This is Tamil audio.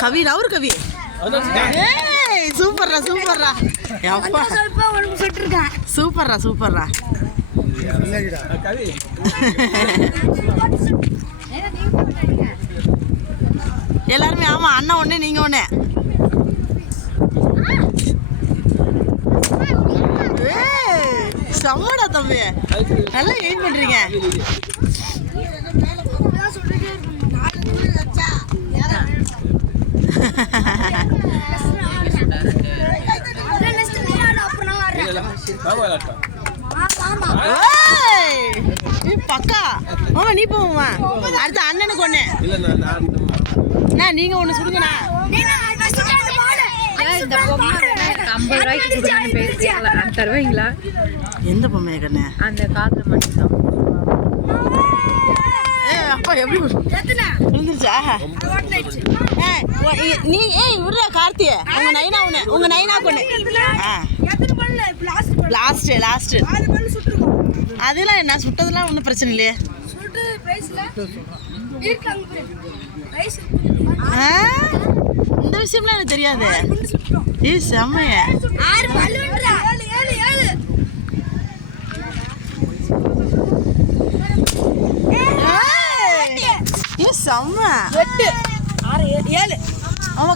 கவி அவரு கவி சூப்பர்ரா சூப்பர்ரா அப்பா சூப்பர்ரா சூப்பர்ரா எல்லாருமே ஆமா அண்ணா ஒண்ணு நீங்க ஒண்ணு செம்மடா தம்பி நல்லா எயிட் பண்றீங்க பக்கா மாமா நீ போமா அடுத்த அண்ணனுக்கு ஒண்ணு நீங்க ஒண்ணு சுடுங்கண்ணா இந்த பொம்மை 50 ரூபாய்க்கு தருவீங்களா? எந்த பொம்மையை கண்ணு? அந்த காத்துல மட்டும் அப்பா எப்படி விழுந்துருச்சா? நீ விடுற கார்த்திய உங்க நைனா கொண்டு லாஸ்ட் அதெல்லாம் என்ன சுட்டதெல்லாம் ஒன்றும் பிரச்சனை இல்லையே. இந்த விஷயம்லாம் எனக்கு தெரியாது. செம்மைய செம்ம 8 6 7 ஆமா.